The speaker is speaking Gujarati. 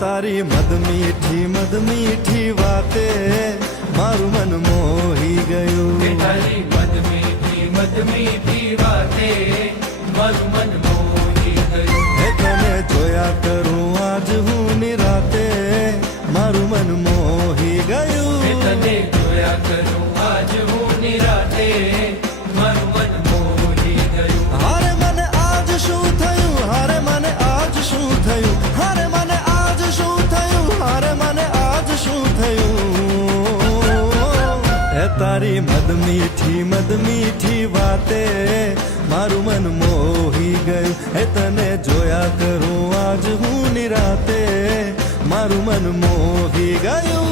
તારી મદ મીઠી વાતે મારું મન મોહી ગયું. તારી મદ મીઠી વાતે મારું મન મોહી ગયું. હે તને જોયા કરું આજ હું નિરાતે મારું મન મોહી ગયું. તને જોયા કરું આજ હું નિરાતે મારું મન મોહી ગયું. હારે મને આજ શું થયું, હારે મને આજ શું થયું, હારે મને આજ શું થયું, હારે મને આજ શું થયું. હે તારી મદ મીઠી વાતે મારું મન મોહી ગયું. હે તને જોયા કરું આજ હું નિરાતે મારું મન મોહી ગયું.